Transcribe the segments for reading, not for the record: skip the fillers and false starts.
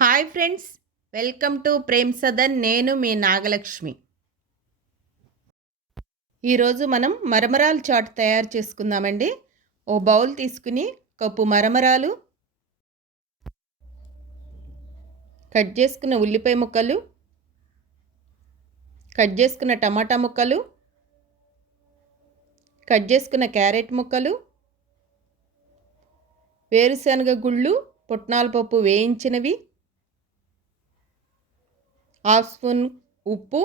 Hi friends, welcome to Prem Sadan. నేను మీ నాగలక్ష్మి. ఈరోజు మనం మరమరాలు చాట్ తయారు చేసుకుందామండి. ఓ బౌల్ తీసుకుని కప్పు మరమరాలు, కట్ చేసుకున్న ఉల్లిపాయ ముక్కలు, కట్ చేసుకున్న టమాటా ముక్కలు, కట్ చేసుకున్న క్యారెట్ ముక్కలు, వేరుశనగ గుళ్ళు, పుట్నాల పప్పు వేయించినవి, హాఫ్ స్పూన్ ఉప్పు,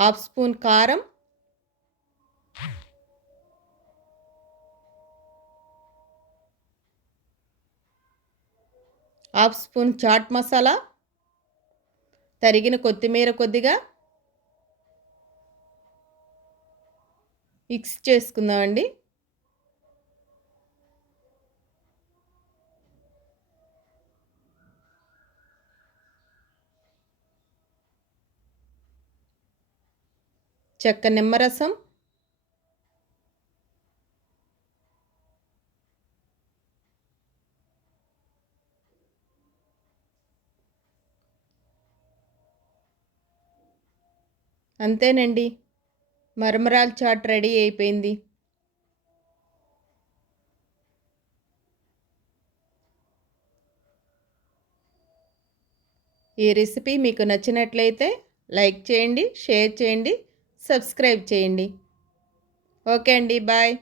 హాఫ్ స్పూన్ కారం, హాఫ్ స్పూన్ చాట్ మసాలా, తరిగిన కొత్తిమీర కొద్దిగా మిక్స్ చేసుకుందామండి. చెక్క నిమ్మరసం, అంతేనండి, మరమరాల చాట్ రెడీ అయిపోయింది. ఈ రెసిపీ మీకు నచ్చినట్లయితే లైక్ చేయండి, షేర్ చేయండి, సబ్స్క్రైబ్ చేయండి. ఓకే అండి, బాయ్.